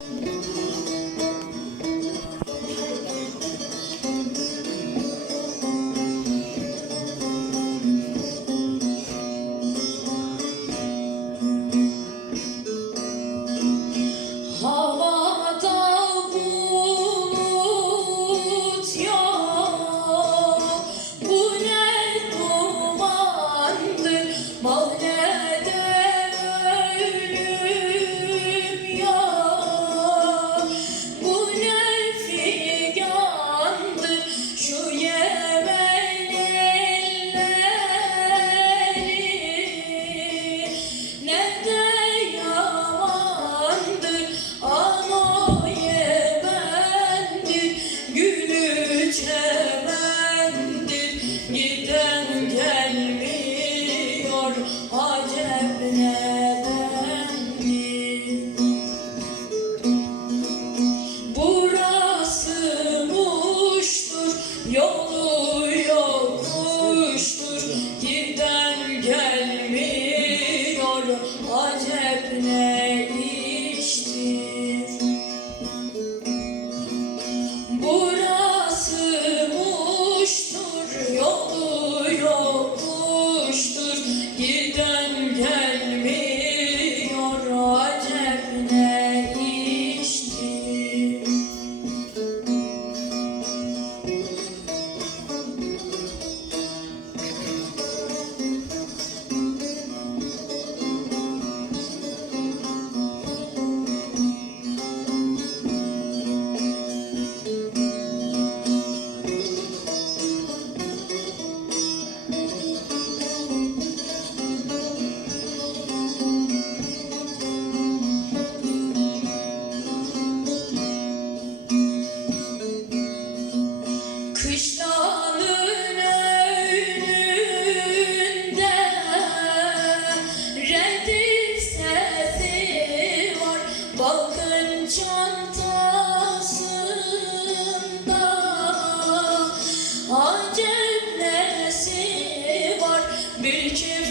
Música çemendir Richie